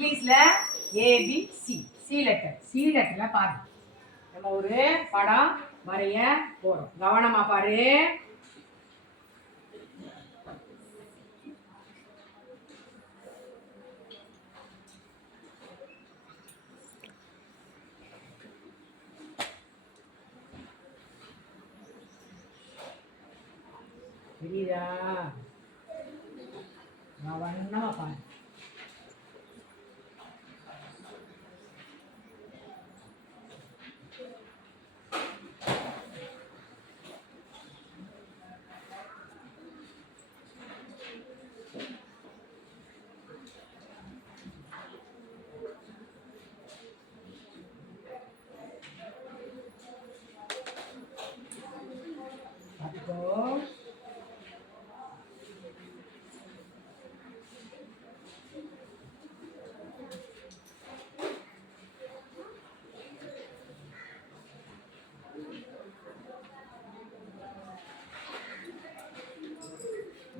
இங்கிலீஷ்ல ABC C லெட்டர்ல பாரு. நம்ம ஒரு படம் வரைய போறோம். கவனமா பாரு. தெரியுதா? கவனமா பாரு.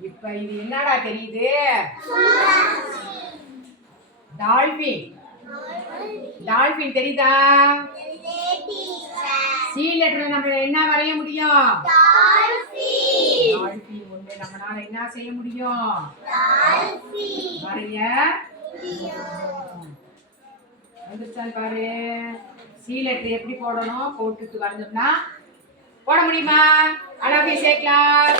இப்ப இது என்னடா தெரியுது? டால்பின் தெரியுதா? சி லெட்டர்ல நம்ம என்ன வரைய முடியும்? டால்பின் ஒண்ணு நம்மளால என்ன செய்ய முடியும்? வரைய வந்துச்சான் பாரு. சி லெட்டர் எப்படி போடணும் போட்டுட்டு வந்தோம்னா போட முடியுமா? அழகா சேர்க்கலாம்.